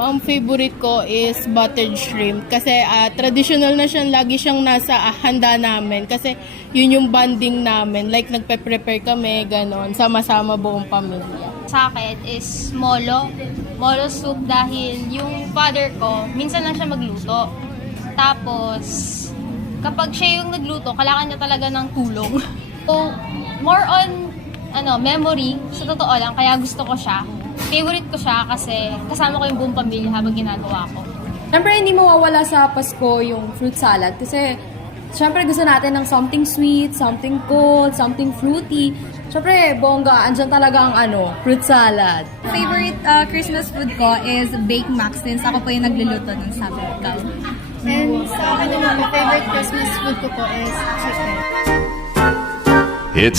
Ang favorite ko is buttered shrimp kasi traditional na siya, lagi siyang nasa handa namin kasi yun yung bonding namin. Like nagpe-prepare kami, ganon, sama-sama buong pamilya. Sa akin is molo. Molo soup dahil yung father ko, minsan lang siya magluto. Tapos, kapag siya yung nagluto, kailangan niya talaga ng tulong. So, more on memory, sa totoo lang, kaya gusto ko siya. Favorite ko siya kasi kasama ko yung buong pamilya habang ginagawa ko. Siyempre, hindi mawawala sa Pasko yung fruit salad kasi siyempre gusto natin ng something sweet, something cold, something fruity. Siyempre, bongga, andyan talaga ang fruit salad. Favorite Christmas food ko is baked mac since ako po yung nagluluto ng sabit ko. And sa akin naman, favorite Christmas food ko po is chicken.